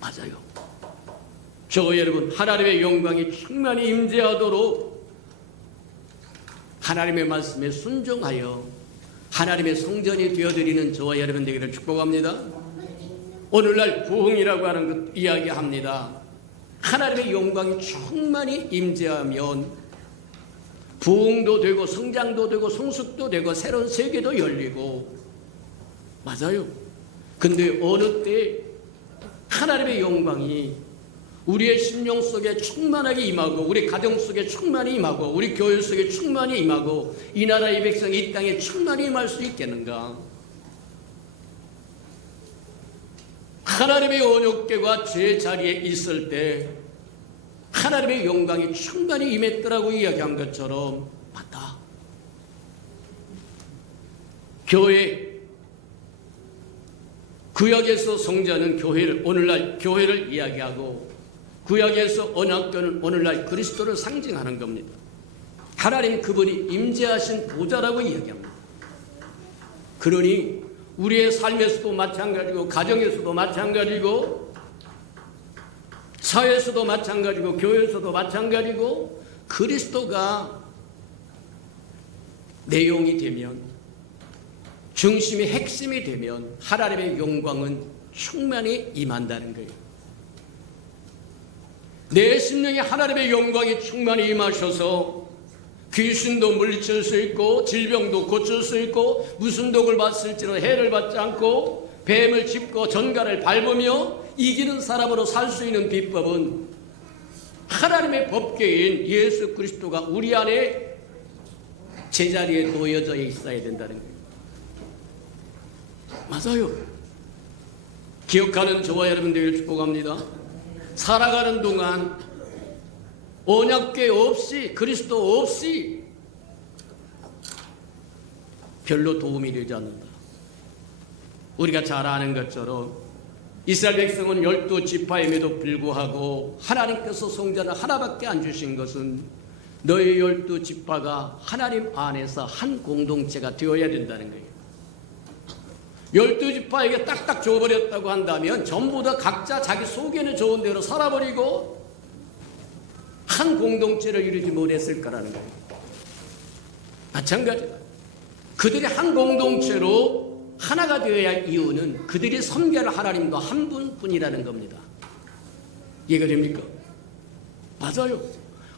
맞아요. 저와 여러분 하나님의 영광이 충만히 임재하도록 하나님의 말씀에 순종하여 하나님의 성전이 되어드리는 저와 여러분 되기를 축복합니다. 오늘날 부흥이라고 하는 것 이야기합니다. 하나님의 영광이 충만히 임재하면 부흥도 되고 성장도 되고 성숙도 되고 새로운 세계도 열리고 맞아요. 근데 어느 때 하나님의 영광이 우리의 심령 속에 충만하게 임하고 우리 가정 속에 충만히 임하고 우리 교회 속에 충만히 임하고 이 나라의 백성이 이 땅에 충만히 임할 수 있겠는가? 하나님의 언약궤가 제 자리에 있을 때 하나님의 영광이 충만히 임했더라고 이야기한 것처럼 맞다. 교회 구약에서 성자는 교회를 오늘날 교회를 이야기하고 구약에서 언약궤는 오늘날 그리스도를 상징하는 겁니다. 하나님 그분이 임재하신 보좌라고 이야기합니다. 그러니 우리의 삶에서도 마찬가지고 가정에서도 마찬가지고 사회에서도 마찬가지고 교회에서도 마찬가지고 그리스도가 내용이 되면 중심이 핵심이 되면 하나님의 영광은 충만히 임한다는 거예요. 내 심령에 하나님의 영광이 충만히 임하셔서 귀신도 물리칠 수 있고 질병도 고칠 수 있고 무슨 독을 받을지라도 해를 받지 않고 뱀을 짚고 전갈을 밟으며 이기는 사람으로 살 수 있는 비법은 하나님의 법궤인 예수 그리스도가 우리 안에 제자리에 놓여져 있어야 된다는 거예요. 맞아요. 기억하는 저와 여러분들을 축복합니다. 살아가는 동안 언약궤 없이 그리스도 없이 별로 도움이 되지 않는다. 우리가 잘 아는 것처럼 이스라엘 백성은 12지파임에도 불구하고 하나님께서 성전을 하나밖에 안 주신 것은 너희 12지파가 하나님 안에서 한 공동체가 되어야 된다는 거예요. 12지파에게 딱딱 줘버렸다고 한다면 전부 다 각자 자기 속에는 좋은 대로 살아버리고 한 공동체를 이루지 못했을 거라는 거예요. 마찬가지다. 그들이 한 공동체로 하나가 되어야 할 이유는 그들이 섬겨할 하나님도 한 분뿐이라는 겁니다. 이해가 됩니까? 맞아요.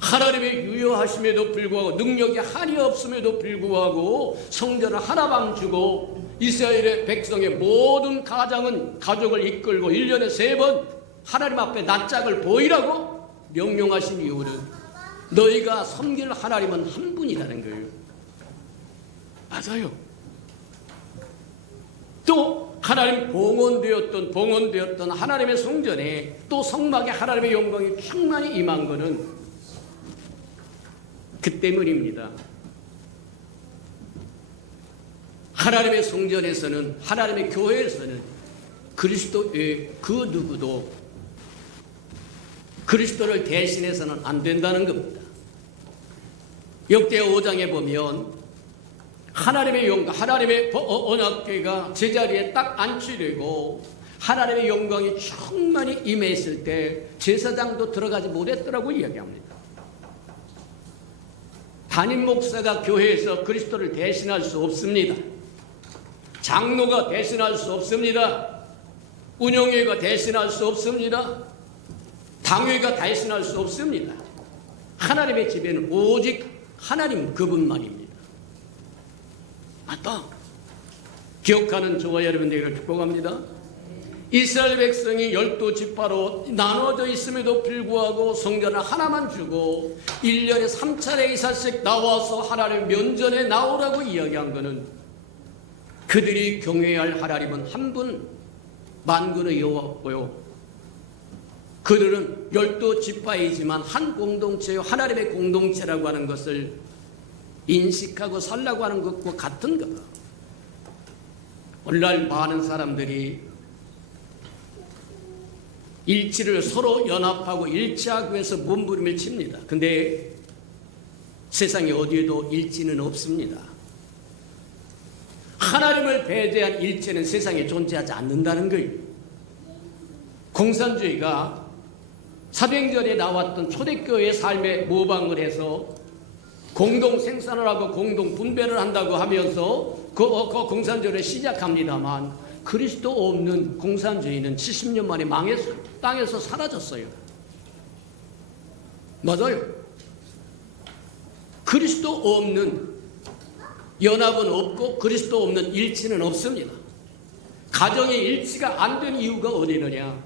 하나님의 유효하심에도 불구하고 능력이 한이 없음에도 불구하고 성전을 하나만 주고 이스라엘의 백성의 모든 가족을 이끌고 1년에 3번 하나님 앞에 낯짝을 보이라고 명령하신 이유는 너희가 섬길 하나님은 한 분이라는 거예요. 맞아요. 또 하나님 봉헌되었던 하나님의 성전에 또 성막에 하나님의 영광이 충만히 임한 것은 그 때문입니다. 하나님의 성전에서는, 하나님의 교회에서는 그리스도 외에 그 누구도 그리스도를 대신해서는 안 된다는 겁니다. 역대하 5장에 보면 하나님의 영광, 하나님의 언약궤가 제자리에 딱 안치되고 하나님의 영광이 충만히 임했을 때 제사장도 들어가지 못했더라고 이야기합니다. 담임 목사가 교회에서 그리스도를 대신할 수 없습니다. 장로가 대신할 수 없습니다. 운영회가 대신할 수 없습니다. 당회가 대신할 수 없습니다. 하나님의 집에는 오직 하나님 그분만입니다. 맞다. 기억하는 저와 여러분 되기를 축복합니다. 이스라엘 백성이 12지파로 나눠져 있음에도 불구하고 성전을 하나만 주고 1년에 3차례 이사씩 나와서 하나님 면전에 나오라고 이야기한 것은 그들이 경외할 하나님은 한 분 만군의 여호와고요, 그들은 12지파이지만 한 공동체요 하나님의 공동체라고 하는 것을 인식하고 살라고 하는 것과 같은 거다. 오늘날 많은 사람들이 일치를 서로 연합하고 일치하기 위해서 몸부림을 칩니다. 근데 세상에 어디에도 일치는 없습니다. 하나님을 배제한 일체는 세상에 존재하지 않는다는 거예요. 공산주의가 사도행전에 나왔던 초대교회의 삶에 모방을 해서 공동 생산을 하고 공동 분배를 한다고 하면서 그 공산주의를 시작합니다만 그리스도 없는 공산주의는 70년 만에 망해서 땅에서 사라졌어요. 맞아요. 그리스도 없는 연합은 없고 그리스도 없는 일치는 없습니다. 가정의 일치가 안 된 이유가 어디 있느냐?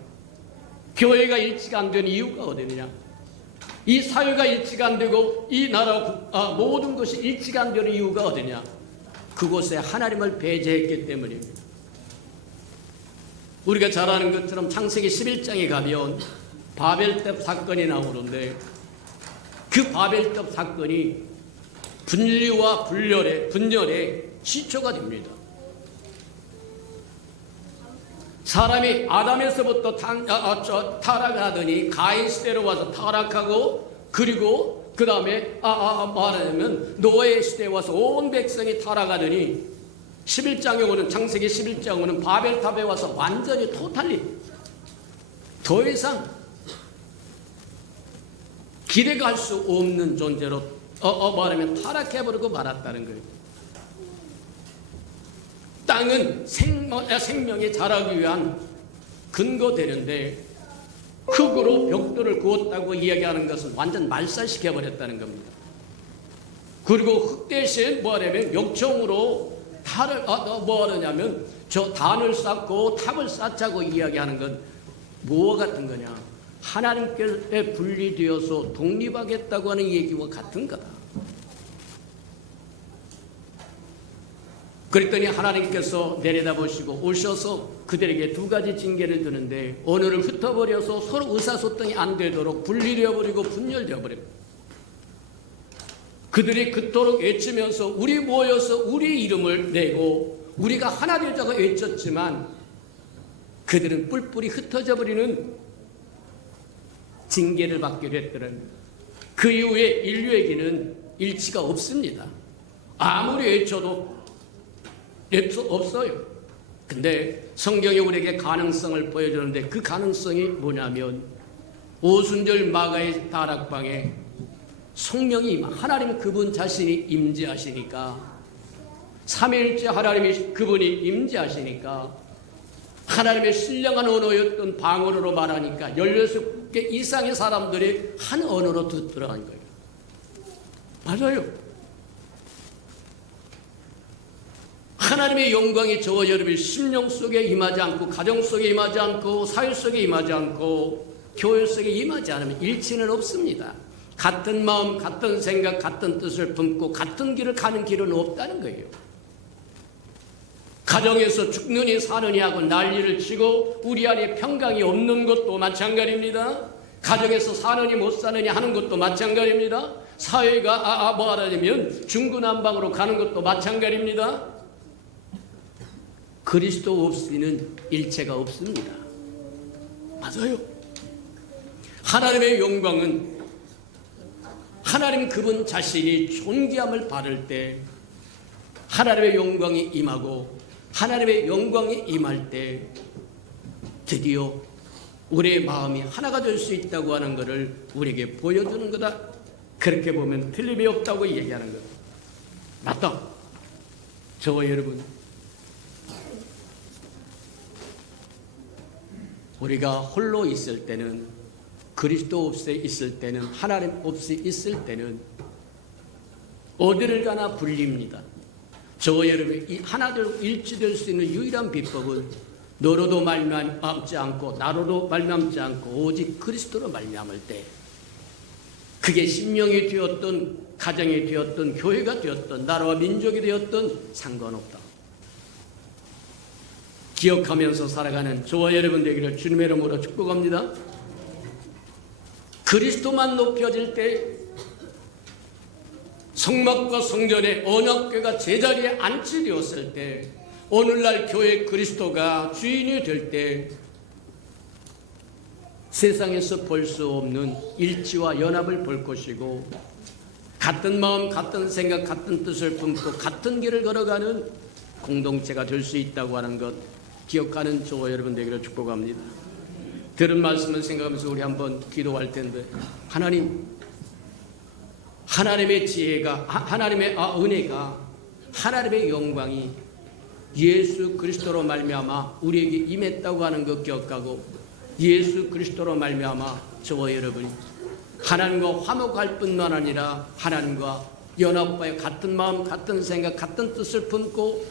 교회가 일치가 안 된 이유가 어디 있느냐? 이 사회가 일치가 안 되고 이 나라 모든 것이 일치가 안 되는 이유가 어디냐? 그곳에 하나님을 배제했기 때문입니다. 우리가 잘 아는 것처럼 창세기 11장에 가면 바벨탑 사건이 나오는데 그 바벨탑 사건이 분리와 분열의 시초가 됩니다. 사람이 아담에서부터 타락하더니 가인 시대로 와서 타락하고 그리고 그 다음에 말하자면 노예 시대에 와서 온 백성이 타락하더니 11장에 오는 창세기 11장에 오는 바벨탑에 와서 완전히 토탈리 더 이상 기대갈 수 없는 존재로 말하면 타락해버리고 말았다는 거예요. 땅은 생명이 자라기 위한 근거 되는데 흙으로 벽돌을 구웠다고 이야기하는 것은 완전 말살시켜버렸다는 겁니다. 그리고 흙 대신 뭐하냐면 역청으로 탈을 뭐하냐면 저 단을 쌓고 탑을 쌓자고 이야기하는 건 무엇 같은 거냐? 하나님께 분리되어서 독립하겠다고 하는 얘기와 같은 거다. 그랬더니 하나님께서 내려다보시고 오셔서 그들에게 2가지 징계를 주는데 오늘을 흩어버려서 서로 의사소통이 안 되도록 분리되어 버리고 분열되어 버립니다. 그들이 그토록 외치면서 우리 모여서 우리 이름을 내고 우리가 하나 되자고 외쳤지만 그들은 뿔뿔이 흩어져 버리는 징계를 받게 됐더는 그 이후에 인류에게는 일치가 없습니다. 아무리 외쳐도 없어요. 근데 성경이 우리에게 가능성을 보여주는데 그 가능성이 뭐냐면 오순절 마가의 다락방에 성령이 하나님 그분 자신이 임재하시니까 3일째 하나님이 그분이 임재하시니까 하나님의 신령한 언어였던 방언으로 말하니까 16개 이상의 사람들이 한 언어로 듣더라는 거예요. 맞아요. 하나님의 영광이 저와 여러분의 심령 속에 임하지 않고, 가정 속에 임하지 않고, 사회 속에 임하지 않고, 교회 속에 임하지 않으면 일치는 없습니다. 같은 마음, 같은 생각, 같은 뜻을 품고 같은 길을 가는 길은 없다는 거예요. 가정에서 죽느니 사느니 하고 난리를 치고 우리 안에 평강이 없는 것도 마찬가지입니다. 가정에서 사느니 못 사느니 하는 것도 마찬가지입니다. 사회가 뭐하라면 중구난방으로 가는 것도 마찬가지입니다. 그리스도 없이는 일체가 없습니다. 맞아요. 하나님의 영광은 하나님 그분 자신이 존귀함을 받을 때 하나님의 영광이 임하고, 하나님의 영광이 임할 때 드디어 우리의 마음이 하나가 될 수 있다고 하는 것을 우리에게 보여주는 거다. 그렇게 보면 틀림이 없다고 얘기하는 거다. 맞다. 저와 여러분, 우리가 홀로 있을 때는, 그리스도 없이 있을 때는, 하나님 없이 있을 때는 어디를 가나 불립니다. 저와 여러분이 이 하나로 일치될 수 있는 유일한 비법은 너로도 말미암지 않고 나로도 말미암지 않고 오직 그리스도로 말미암을 때, 그게 심령이 되었던, 가정이 되었던, 교회가 되었던, 나라와 민족이 되었던 상관없다. 기억하면서 살아가는 저와 여러분 되기를 주님의 이름으로 축복합니다. 그리스도만 높여질 때, 성막과 성전의 언약궤가 제자리에 안치되었을 때, 오늘날 교회 그리스도가 주인이 될 때 세상에서 볼 수 없는 일치와 연합을 볼 것이고, 같은 마음, 같은 생각, 같은 뜻을 품고 같은 길을 걸어가는 공동체가 될 수 있다고 하는 것 기억하는 저와 여러분 되기를 축복합니다. 들은 말씀을 생각하면서 우리 한번 기도할 텐데, 하나님, 하나님의 지혜가, 하나님의 은혜가, 하나님의 영광이 예수 그리스도로 말미암아 우리에게 임했다고 하는 것 기억하고, 예수 그리스도로 말미암아 저와 여러분이 하나님과 화목할 뿐만 아니라 하나님과 연합하여 같은 마음, 같은 생각, 같은 뜻을 품고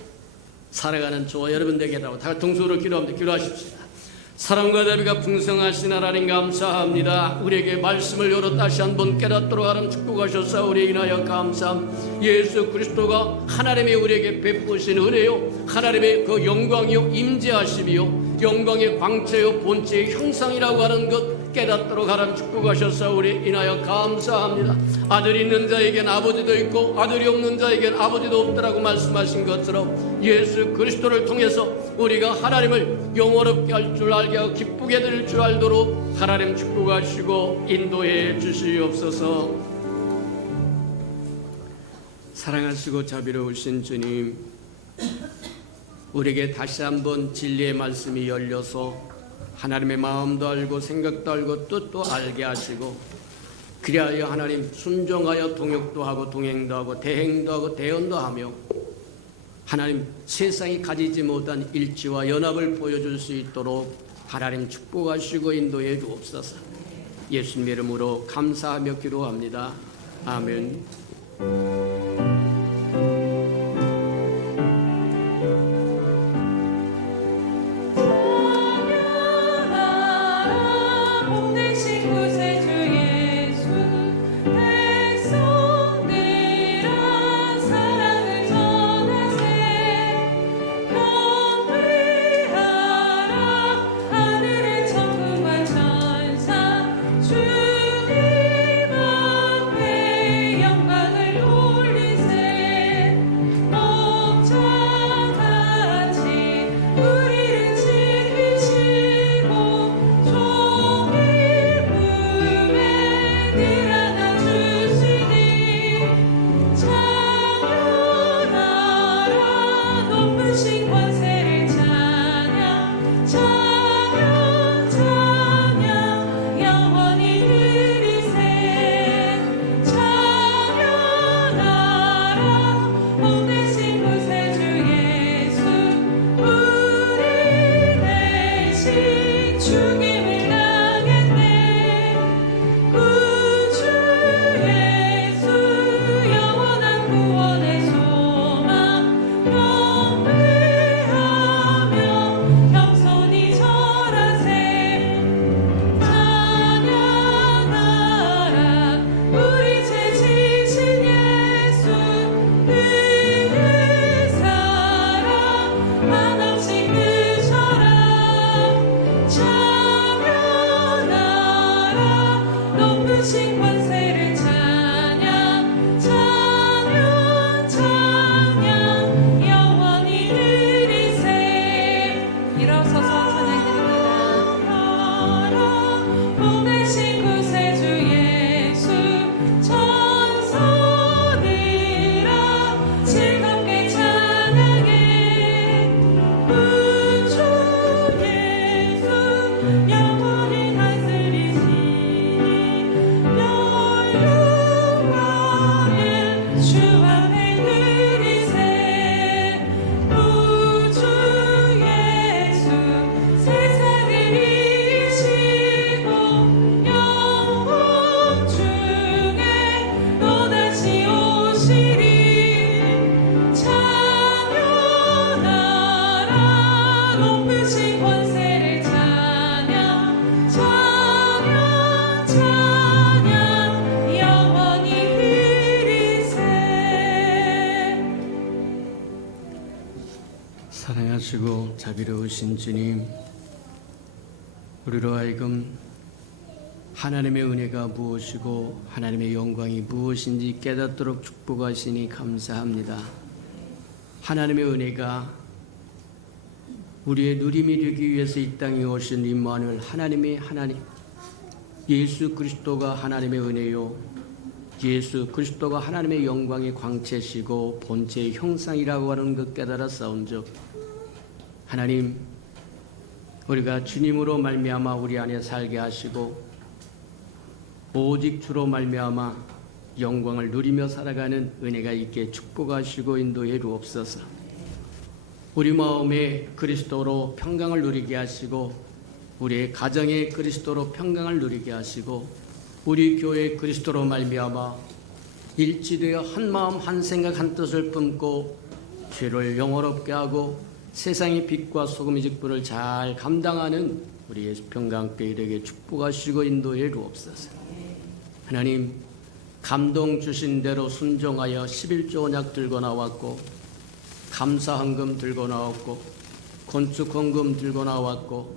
살아가는 저와 여러분 되게라고 다 동서로 기도합니다. 기도하십시다. 사랑과 자비가 풍성하신 하나님 감사합니다. 우리에게 말씀을 열어 다시 한번 깨닫도록 하는 축복하셔서 우리에게 인하여 감사합니다. 예수 그리스도가 하나님의 우리에게 베푸신 은혜요, 하나님의 그 영광이요, 임재하심이요, 영광의 광채요, 본체의 형상이라고 하는 것 깨닫도록 하는 축복하셔서 우리 인하여 감사합니다. 아들이 있는 자에겐 아버지도 있고 아들이 없는 자에겐 아버지도 없다라고 말씀하신 것처럼 예수 그리스도를 통해서 우리가 하나님을 영원롭게 할 줄 알게 하고 기쁘게 될 줄 알도록 하나님 축복하시고 인도해 주시옵소서. 사랑하시고 자비로우신 주님, 우리에게 다시 한번 진리의 말씀이 열려서 하나님의 마음도 알고 생각도 알고 뜻도 알게 하시고, 그리하여 하나님 순종하여 동역도 하고 동행도 하고 대행도 하고 대언도 하며 하나님 세상이 가지지 못한 일치와 연합을 보여줄 수 있도록 하나님 축복하시고 인도해 주옵소서. 예수님의 이름으로 감사하며 기도합니다. 아멘. 주님 앞에 영광을 돌리세. 높으신 권세를 찬양 찬양 찬양 영원히 드리세. 일어서서 찬양드립니다. 보내신 구세주 예수 천사들아 즐겁게 찬양해. 우주 예수 영원히 다스리시니 영광을 주 앞에 드리세. 우주 예수 세상을 이시고 영원 중에 또다시 오시리. 찬양하라 높으신 권세를 찬양 찬양 찬양 영원히 드리세. 사랑하시고 자비로우신 주님, 우리로 하여금 하나님의 은혜가 무엇이고 하나님의 영광이 무엇인지 깨닫도록 축복하시니 감사합니다. 하나님의 은혜가 우리의 누림이 되기 위해서 이 땅에 오신 임마누엘 하나님 예수 그리스도가 하나님의 은혜요, 예수 그리스도가 하나님의 영광의 광채시고 본체의 형상이라고 하는 것 깨달아 싸운즉, 하나님, 우리가 주님으로 말미암아 우리 안에 살게 하시고 오직 주로 말미암아 영광을 누리며 살아가는 은혜가 있게 축복하시고 인도해 주옵소서. 우리 마음에 그리스도로 평강을 누리게 하시고 우리의 가정에 그리스도로 평강을 누리게 하시고 우리 교회 그리스도로 말미암아 일치되어 한 마음 한 생각 한 뜻을 품고 죄를 영원롭게 하고 세상의 빛과 소금의 직분을 잘 감당하는 우리 예수 평강교회 되게 축복하시고 인도해 주옵소서. 하나님, 감동 주신 대로 순종하여 11조 언약 들고 나왔고 감사헌금 들고 나왔고 건축헌금 들고 나왔고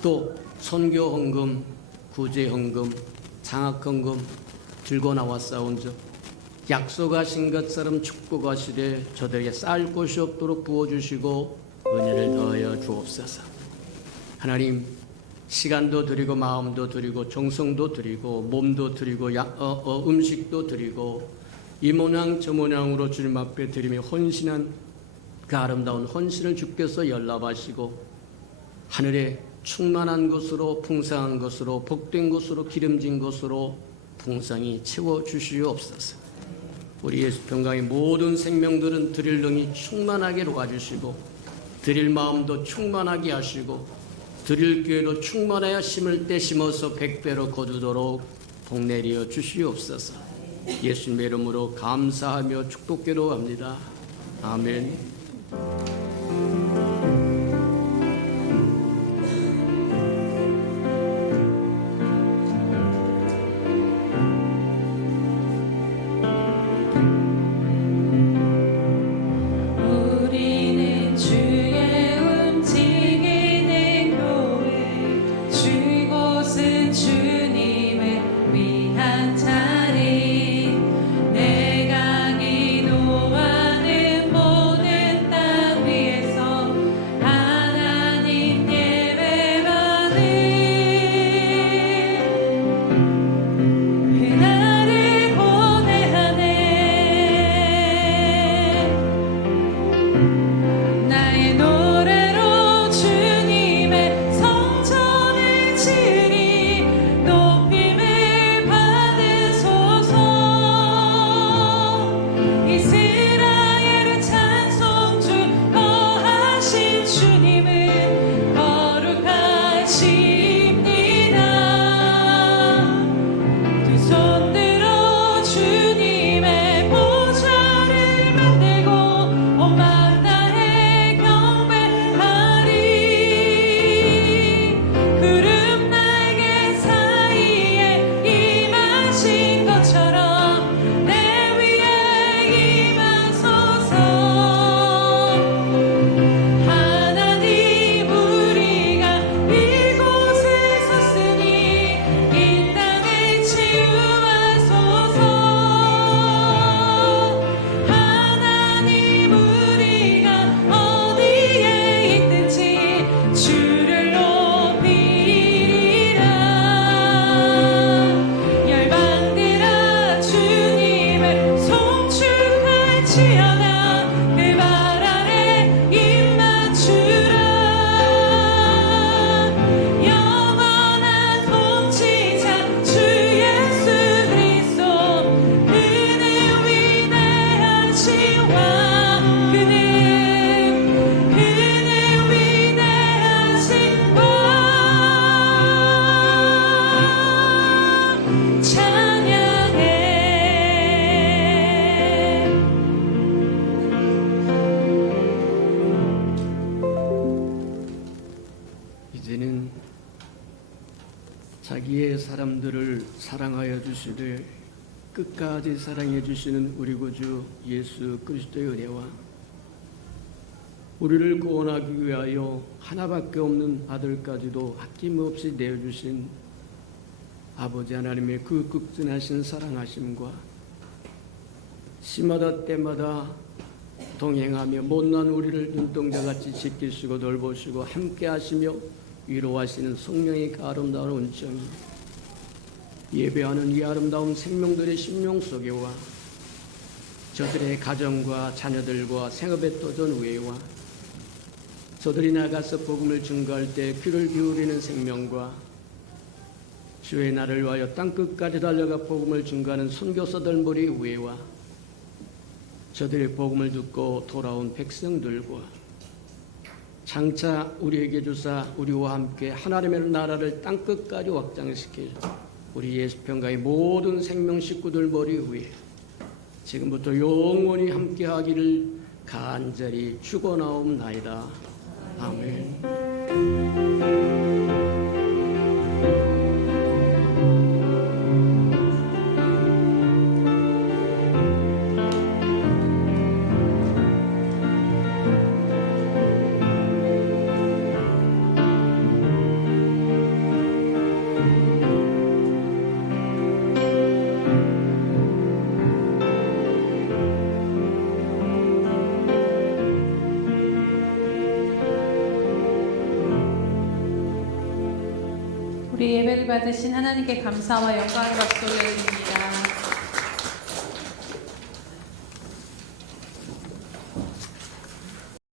또 선교헌금, 구제헌금, 장학헌금 들고 나왔사온즉 약속하신 것처럼 축복하시되 저들에게 쌓을 곳이 없도록 부어주시고 은혜를 더하여 주옵소서. 하나님, 시간도 드리고 마음도 드리고 정성도 드리고 몸도 드리고 음식도 드리고 이 모양 저 모양으로 주님 앞에 드리며 헌신한 그 아름다운 헌신을 주께서 연락하시고 하늘에 충만한 것으로 풍성한 것으로 복된 것으로 기름진 것으로 풍성히 채워주시옵소서. 우리 예수 평강의 모든 생명들은 드릴 능이 충만하게 도와주시고 드릴 마음도 충만하게 하시고 드릴 기회로 충만하여 심을 때 심어서 100배로 거두도록 복내려 주시옵소서. 예수님의 이름으로 감사하며 축복기도합니다. 아멘. 우리는 주의 움직이는 교회, 주곳은 주님을 위한 자리. 내가 기도하는 모든 사람들을 사랑하여 주시되 끝까지 사랑해 주시는 우리 구주 예수 그리스도의 은혜와 우리를 구원하기 위하여 하나밖에 없는 아들까지도 아낌없이 내어주신 아버지 하나님의 그 극진하신 사랑하심과 시마다 때마다 동행하며 못난 우리를 눈동자같이 지키시고 돌보시고 함께하시며 위로하시는 성령의 그 아름다운 은총이 예배하는 이 아름다운 생명들의 심령 속에와 저들의 가정과 자녀들과 생업의 도전 외와 저들이 나가서 복음을 증거할 때 귀를 기울이는 생명과 주의 날을 위하여 땅끝까지 달려가 복음을 증거하는 선교사들 머리 위에와 저들의 복음을 듣고 돌아온 백성들과 장차 우리에게 주사 우리와 함께 하나님의 나라를 땅끝까지 확장시킬 우리 예수평가의 모든 생명 식구들 머리 위에 지금부터 영원히 함께하기를 간절히 축원하옵나이다. 아멘. 우리 예배를 받으신 하나님께 감사와 영광을 박수 올려드립니다.